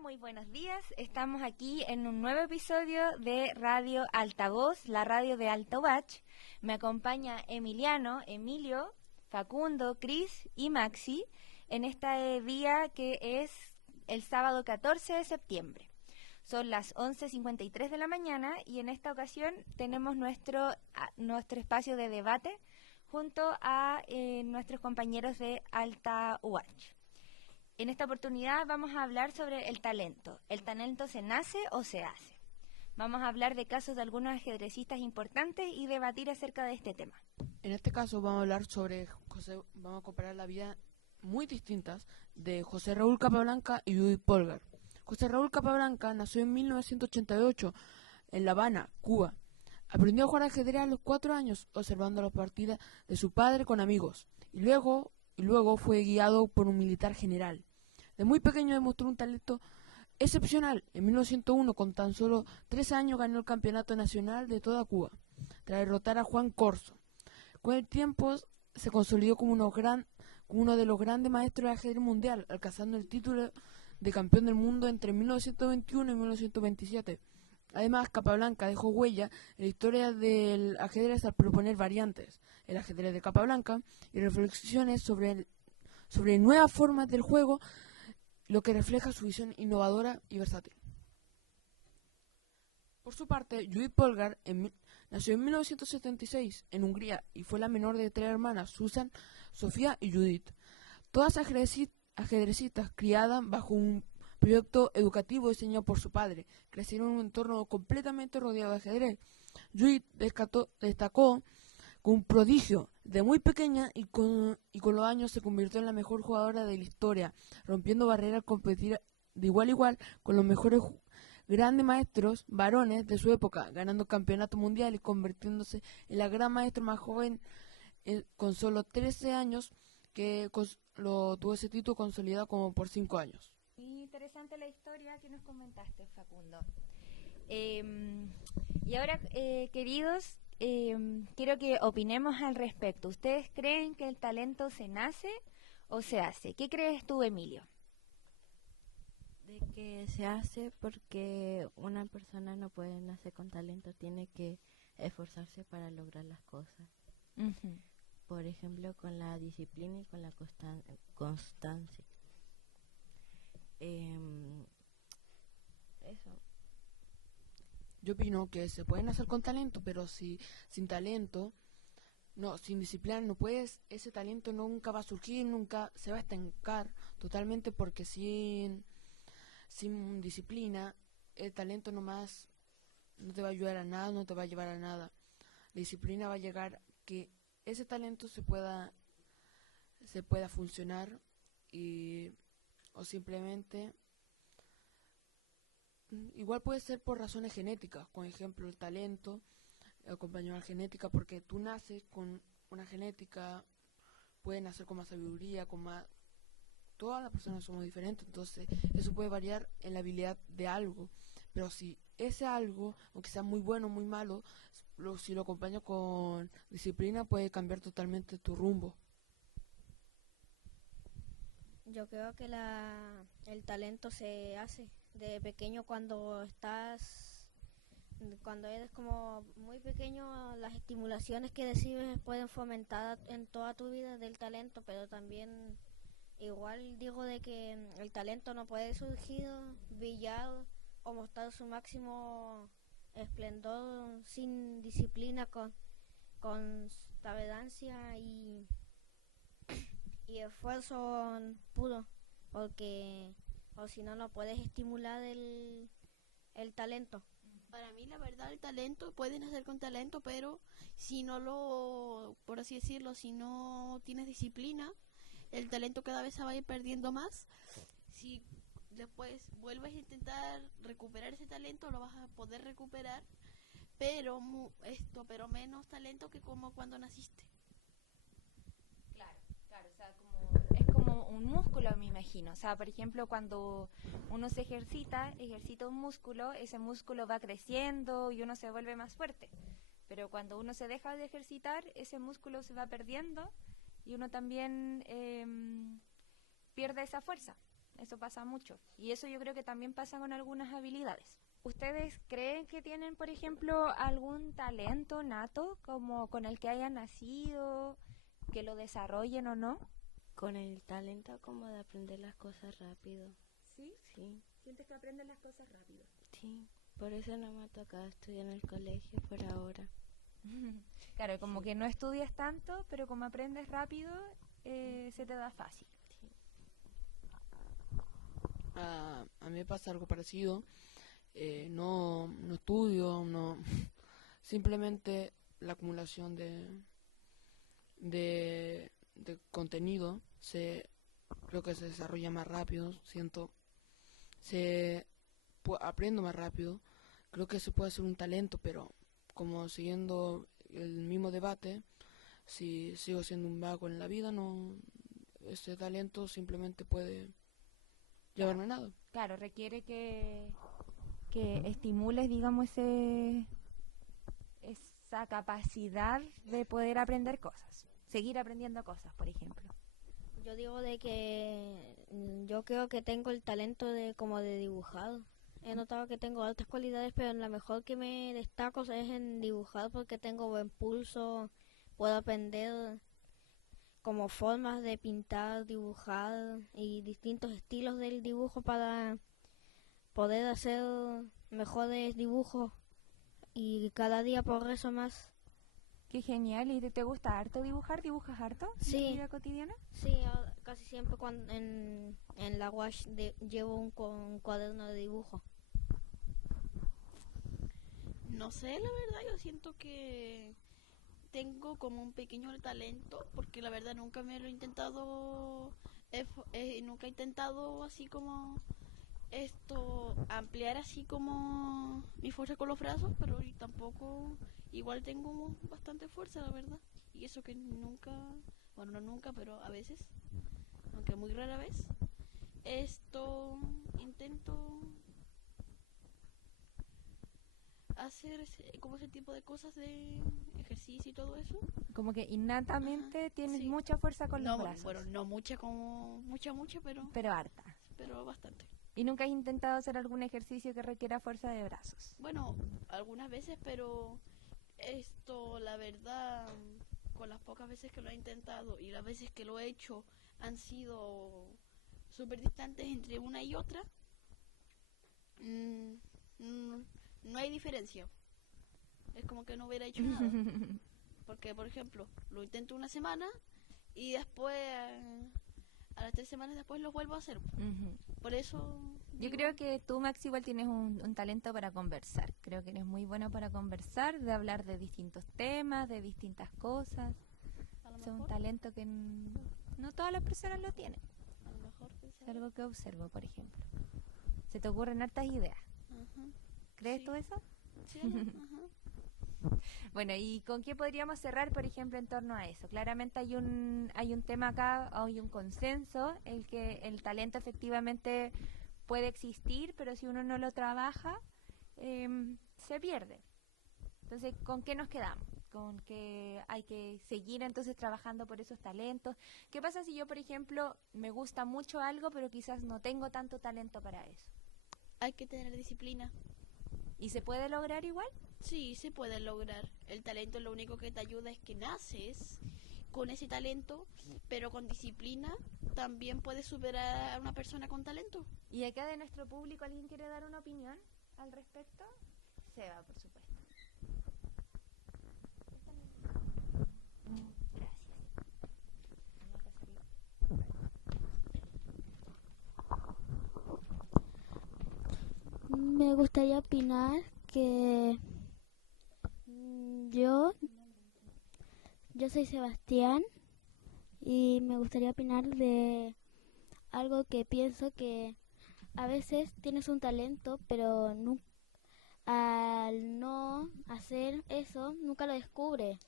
muy buenos días. Estamos aquí en un nuevo episodio de Radio Altavoz, la radio de Alto Bach. Me acompaña Emilio, Facundo, Cris y Maxi en este día que es el sábado 14 de septiembre. Son las 11:53 de la mañana y en esta ocasión tenemos nuestro espacio de debate junto a nuestros compañeros de Alta UH. En esta oportunidad vamos a hablar sobre el talento. ¿El talento se nace o se hace? Vamos a hablar de casos de algunos ajedrecistas importantes y debatir acerca de este tema. En este caso vamos a hablar vamos a comparar la vida muy distintas de José Raúl Capablanca y Judith Polgar. José Raúl Capablanca nació en 1988 en La Habana, Cuba. Aprendió a jugar ajedrez a los 4 años observando las partidas de su padre con amigos y luego fue guiado por un militar general. De muy pequeño demostró un talento excepcional. En 1901, con tan solo 13 años, ganó el campeonato nacional de toda Cuba, tras derrotar a Juan Corso. Con el tiempo se consolidó como uno de los grandes maestros de ajedrez mundial, alcanzando el título de campeón del mundo entre 1921 y 1927. Además, Capablanca dejó huella en la historia del ajedrez al proponer variantes, el ajedrez de Capablanca, y reflexiones sobre nuevas formas del juego, lo que refleja su visión innovadora y versátil. Por su parte, Judith Polgar nació en 1976 en Hungría y fue la menor de 3 hermanas, Susan, Sofía y Judith. Todas ajedrecistas criadas bajo un proyecto educativo diseñado por su padre. Crecieron en un entorno completamente rodeado de ajedrez. Judith destacó con un prodigio de muy pequeña y con los años se convirtió en la mejor jugadora de la historia, rompiendo barreras al competir de igual a igual con los mejores grandes maestros varones de su época, ganando campeonato mundial y convirtiéndose en la gran maestra más joven con solo 13 años que tuvo ese título consolidado como por 5 años. Interesante la historia que nos comentaste, Facundo. Y ahora, queridos, quiero que opinemos al respecto. ¿Ustedes creen que el talento se nace o se hace? ¿Qué crees tú, Emilio? De que se hace porque una persona no puede nacer con talento, tiene que esforzarse para lograr las cosas. Uh-huh. Por ejemplo, con la disciplina y con la constancia. Eso. Yo opino que se puede nacer con talento, pero sin disciplina no puedes, ese talento nunca va a surgir, nunca se va a estancar totalmente, porque sin disciplina el talento nomás no te va a ayudar a nada, no te va a llevar a nada. La disciplina va a llegar que ese talento se pueda funcionar o simplemente igual puede ser por razones genéticas, por ejemplo el talento acompañado a la genética, porque tú naces con una genética, puedes nacer con más sabiduría, todas las personas somos diferentes, entonces eso puede variar en la habilidad de algo, pero si ese algo, aunque sea muy bueno o muy malo, si lo acompañas con disciplina puede cambiar totalmente tu rumbo. Yo creo que el talento se hace de pequeño cuando eres como muy pequeño. Las estimulaciones que recibes pueden fomentar en toda tu vida del talento, pero también igual digo de que el talento no puede surgir, brillar o mostrar su máximo esplendor sin disciplina, con constancia y esfuerzo puro, porque o si no puedes estimular el talento. Para mí, la verdad, el talento, puedes nacer con talento, pero si por así decirlo, si no tienes disciplina, el talento cada vez se va a ir perdiendo más. Si después vuelves a intentar recuperar ese talento, lo vas a poder recuperar, pero menos talento que como cuando naciste. Claro, o sea, es como un músculo, me imagino. O sea, por ejemplo, cuando uno se ejercita un músculo, ese músculo va creciendo y uno se vuelve más fuerte. Pero cuando uno se deja de ejercitar, ese músculo se va perdiendo y uno también pierde esa fuerza. eso pasa mucho. Y eso yo creo que también pasa con algunas habilidades. ¿Ustedes creen que tienen, por ejemplo, algún talento nato como con el que hayan nacido, que lo desarrollen o no? Con el talento como de aprender las cosas rápido. ¿Sí? Sí, ¿Sientes que aprenden las cosas rápido? sí. Por eso no me ha tocado estudiar en el colegio por ahora. Claro, como que no estudias tanto, pero como aprendes rápido, se te da fácil. A mí me pasa algo parecido. No estudio, no simplemente la acumulación de contenido creo que se desarrolla más rápido, aprendo más rápido. Creo que se puede hacer un talento, pero como siguiendo el mismo debate, si sigo siendo un vago en la vida, no, ese talento simplemente puede llevarme a nada. Claro, requiere que estimules, digamos, esa capacidad de poder aprender cosas, seguir aprendiendo cosas, por ejemplo. Yo digo de que yo creo que tengo el talento de como de dibujado. He notado que tengo altas cualidades, pero en la mejor que me destaco es en dibujar porque tengo buen pulso, puedo aprender como formas de pintar, dibujar y distintos estilos del dibujo para poder hacer mejores dibujos y cada día progreso más. Qué genial. ¿Y te gusta harto dibujar? ¿Dibujas harto en Sí. tu vida cotidiana? Sí, casi siempre cuando en la wash llevo un cuaderno de dibujo. No sé, la verdad, yo siento que tengo como un pequeño talento, porque la verdad nunca me lo he intentado, nunca he intentado así como ampliar así como mi fuerza con los brazos, pero y tampoco, igual tengo bastante fuerza, la verdad. Y eso que nunca, bueno, no nunca, pero a veces, aunque muy rara vez, intento hacer como ese tipo de cosas de ejercicio y todo eso. Como que innatamente tienes sí. mucha fuerza con los No, brazos. bueno, no mucha como mucha, Pero harta. pero bastante. ¿Y nunca has intentado hacer algún ejercicio que requiera fuerza de brazos? Bueno, algunas veces, pero la verdad, con las pocas veces que lo he intentado y las veces que lo he hecho han sido súper distantes entre una y otra. No hay diferencia. Es como que no hubiera hecho nada. Porque, por ejemplo, lo intento una semana y después, a las 3 semanas después, lo vuelvo a hacer. Por eso... Yo creo que tú, Max, igual tienes un talento para conversar. Creo que eres muy bueno para conversar, de hablar de distintos temas, de distintas cosas. Es un talento que no todas las personas lo tienen. A lo mejor Es algo que observo, por ejemplo. Se te ocurren hartas ideas. ¿Crees Sí. tú eso? Sí, ajá. Bueno, ¿y con qué podríamos cerrar, por ejemplo, en torno a eso? Claramente hay un tema acá, hay un consenso, el que el talento efectivamente puede existir, pero si uno no lo trabaja, se pierde. Entonces, ¿con qué nos quedamos? Con que hay que seguir entonces trabajando por esos talentos. ¿Qué pasa si yo, por ejemplo, me gusta mucho algo, pero quizás no tengo tanto talento para eso? Hay que tener disciplina. ¿Y se puede lograr igual? Sí, se puede lograr. El talento lo único que te ayuda es que naces con ese talento, pero con disciplina también puedes superar a una persona con talento. ¿Y acá de nuestro público alguien quiere dar una opinión al respecto? Seba, por supuesto. Gracias. Me gustaría opinar que yo soy Sebastián y me gustaría opinar de algo que pienso que a veces tienes un talento, pero al no hacer eso nunca lo descubres.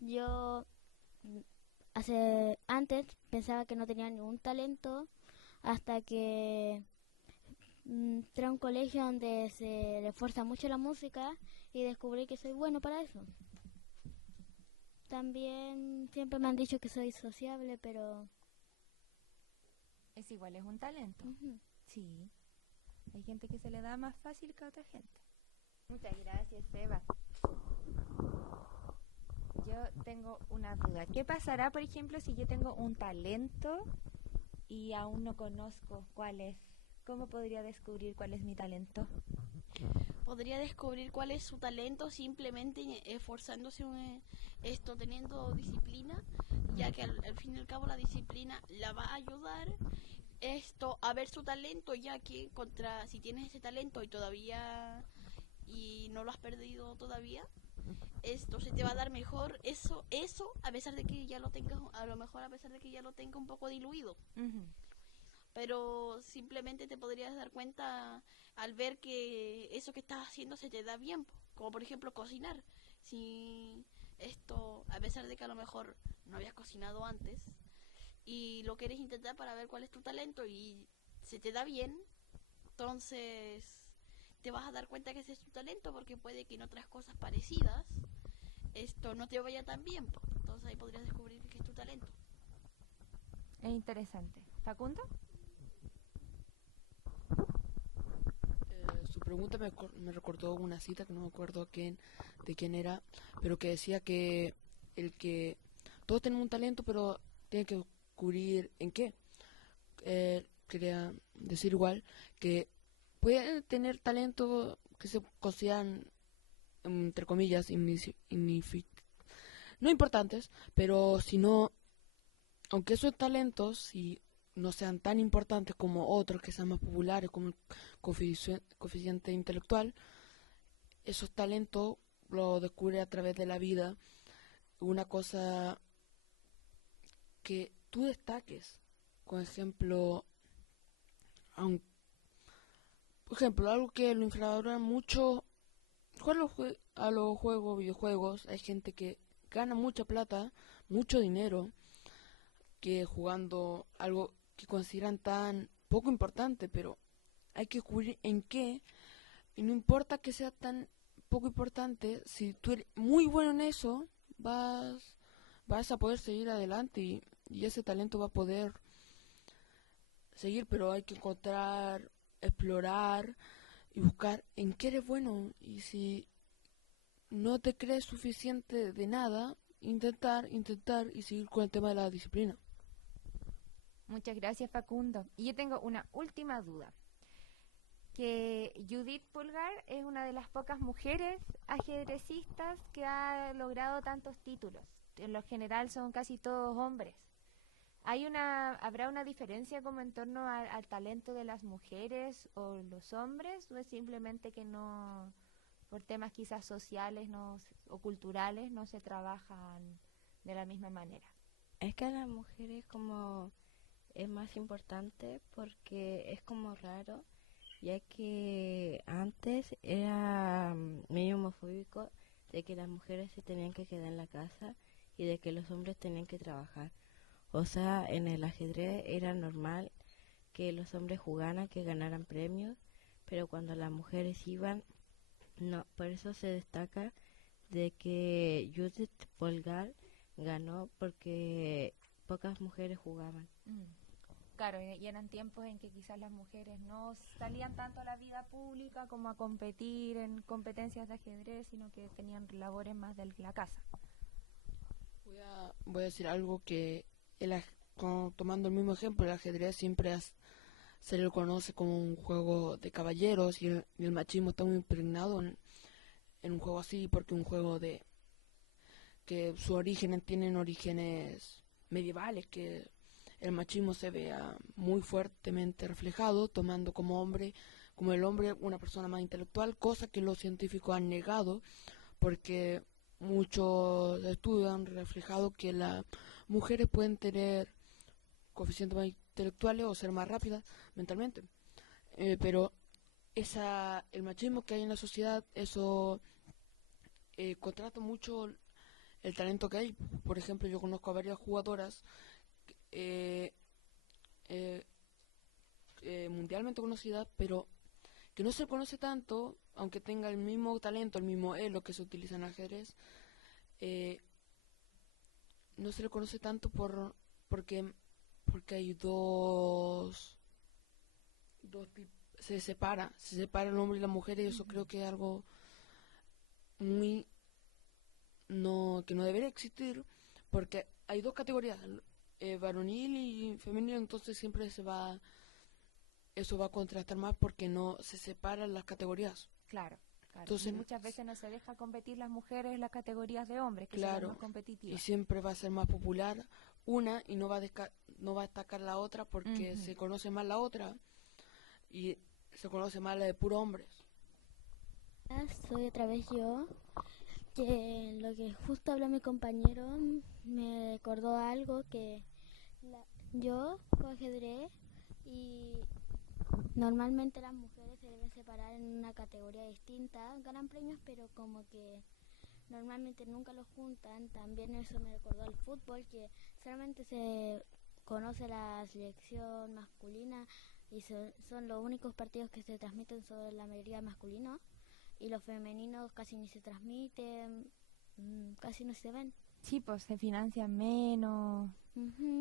Yo antes pensaba que no tenía ningún talento hasta que entré a un colegio donde se refuerza mucho la música y descubrí que soy bueno para eso. También siempre me han dicho que soy sociable, pero Es igual, es un talento. Ujú. Sí. Hay gente que se le da más fácil que a otra gente. Muchas gracias, Seba. Yo tengo una duda. ¿Qué pasará, por ejemplo, si yo tengo un talento y aún no conozco cuál es? ¿Cómo podría descubrir cuál es mi talento? Podría descubrir cuál es su talento simplemente esforzándose teniendo disciplina, ya que al fin y al cabo la disciplina la va a ayudar a ver su talento, ya que si tienes ese talento y no lo has perdido todavía, esto se te va a dar mejor eso a pesar de que ya lo tengas, a lo mejor a pesar de que ya lo tenga un poco diluido. Ujú. Pero simplemente te podrías dar cuenta al ver que eso que estás haciendo se te da bien, como por ejemplo cocinar. Si a pesar de que a lo mejor no habías cocinado antes y lo quieres intentar para ver cuál es tu talento y se te da bien, entonces te vas a dar cuenta que ese es tu talento, porque puede que en otras cosas parecidas esto no te vaya tan bien, entonces ahí podrías descubrir que es tu talento. Es interesante. ¿Facundo? Su pregunta me recordó una cita que no me acuerdo de quién era, pero que decía que todos tenemos un talento, pero tienen que descubrir en qué. Quería decir igual que pueden tener talento que se consideran, entre comillas, no importantes, pero si no, aunque esos talentos, si no sean tan importantes como otros que sean más populares, como el coeficiente intelectual, esos talentos lo descubre a través de la vida. Una cosa que tú destaques, por ejemplo, algo que lo infravalora mucho, jugar a los videojuegos. Hay gente que gana mucha plata, mucho dinero, que jugando algo que consideran tan poco importante, pero hay que descubrir en qué, y no importa que sea tan poco importante, si tú eres muy bueno en eso, vas a poder seguir adelante y ese talento va a poder seguir, pero hay que encontrar, explorar y buscar en qué eres bueno, y si no te crees suficiente de nada, intentar y seguir con el tema de la disciplina. Muchas gracias, Facundo. Y yo tengo una última duda. Que Judith Polgar es una de las pocas mujeres ajedrecistas que ha logrado tantos títulos. En lo general son casi todos hombres. ¿Habrá una diferencia como en torno al talento de las mujeres o los hombres? ¿O es simplemente que no, por temas quizás sociales o culturales, no se trabajan de la misma manera? Es que a las mujeres como es más importante porque es como raro, ya que antes era medio homofóbico de que las mujeres se tenían que quedar en la casa y de que los hombres tenían que trabajar. O sea, en el ajedrez era normal que los hombres jugaran, que ganaran premios, pero cuando las mujeres iban, no. Por eso se destaca de que Judith Polgar ganó, porque pocas mujeres jugaban. Claro, y eran tiempos en que quizás las mujeres no salían tanto a la vida pública como a competir en competencias de ajedrez, sino que tenían labores más de la casa. Voy a decir algo que, tomando el mismo ejemplo, el ajedrez siempre se le conoce como un juego de caballeros, y el machismo está muy impregnado en un juego así, porque un juego que sus orígenes tienen orígenes medievales, que el machismo se vea muy fuertemente reflejado, tomando como el hombre una persona más intelectual, cosa que los científicos han negado, porque muchos estudios han reflejado que las mujeres pueden tener coeficientes más intelectuales o ser más rápidas mentalmente, pero el machismo que hay en la sociedad, eso contrasta mucho el talento que hay. Por ejemplo, yo conozco a varias jugadoras mundialmente conocidas, pero que no se conoce tanto, aunque tenga el mismo talento, el mismo elo que se utiliza en ajedrez, no se le conoce tanto porque porque hay se separa el hombre y la mujer, y eso creo que es algo muy que no debería existir, porque hay dos categorías, varonil y femenino, entonces siempre eso va a contrastar más porque no se separan las categorías. Claro. Entonces, y muchas veces no se deja competir las mujeres en las categorías de hombres, que son las más y competitivas. siempre va a ser más popular una y no va a destacar la otra porque se conoce más la otra y se conoce más la de puros hombres. Soy otra vez yo, que lo que justo habló mi compañero me recordó algo que yo juego ajedrez y normalmente las mujeres se deben separar en una categoría distinta, ganan premios, pero como que normalmente nunca los juntan. También eso me recordó al fútbol, que solamente se conoce la selección masculina y son los únicos partidos que se transmiten sobre la mayoría masculina, y los femeninos casi ni se transmiten, casi no se ven. Sí, pues se financian menos.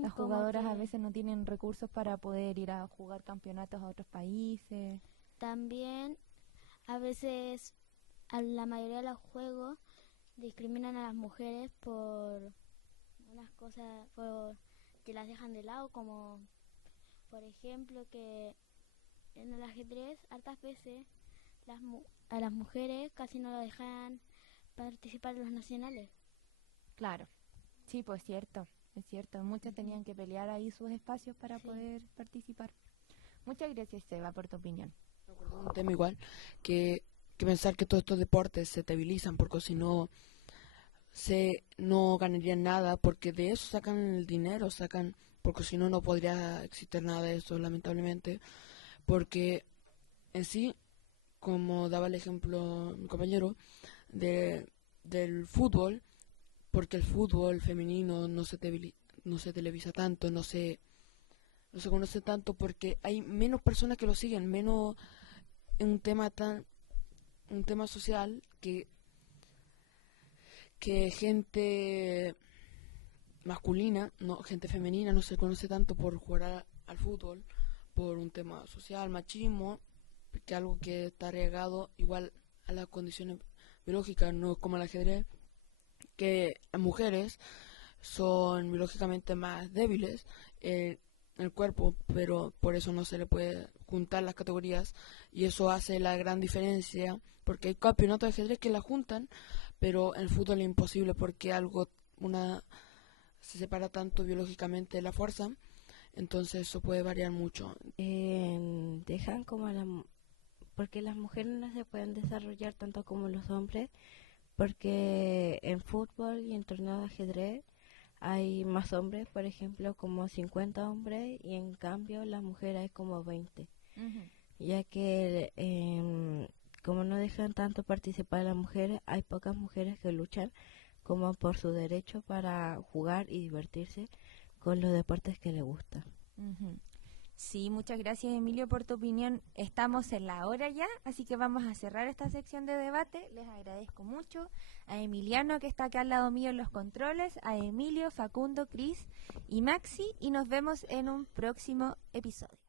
Las jugadoras a veces no tienen recursos para poder ir a jugar campeonatos a otros países. También a veces a la mayoría de los juegos discriminan a las mujeres por unas cosas que las dejan de lado, como por ejemplo que en el ajedrez hartas veces a las mujeres casi no las dejan participar en los nacionales. Claro, sí, pues es cierto. Muchas tenían que pelear ahí sus espacios para poder participar. Muchas gracias, Seba, por tu opinión. Me acuerdo de un tema igual, que pensar que todos estos deportes se estabilizan, porque si no no ganarían nada, porque de eso sacan el dinero, porque si no podría existir nada de eso, lamentablemente, porque en sí, como daba el ejemplo mi compañero, del fútbol, porque el fútbol femenino no se televisa tanto, no se conoce tanto, porque hay menos personas que lo siguen, menos un tema social que gente masculina, gente femenina no se conoce tanto por jugar al fútbol, por un tema social, machismo, que algo que está regado igual a las condiciones biológicas, no es como el ajedrez, que las mujeres son biológicamente más débiles en el cuerpo, pero por eso no se le puede juntar las categorías, y eso hace la gran diferencia, porque hay campeonatos de ajedrez que la juntan, pero en el fútbol es imposible porque se separa tanto biológicamente de la fuerza, entonces eso puede variar mucho. Dejan como porque las mujeres no se pueden desarrollar tanto como los hombres, porque en fútbol y en torneo de ajedrez hay más hombres, por ejemplo, como 50 hombres, y en cambio las mujeres hay como 20. Ya que como no dejan tanto participar a las mujeres, hay pocas mujeres que luchan como por su derecho para jugar y divertirse con los deportes que les gustan. Sí, muchas gracias, Emilio, por tu opinión. Estamos en la hora ya, así que vamos a cerrar esta sección de debate. Les agradezco mucho a Emiliano, que está acá al lado mío en los controles, a Emilio, Facundo, Cris y Maxi, y nos vemos en un próximo episodio.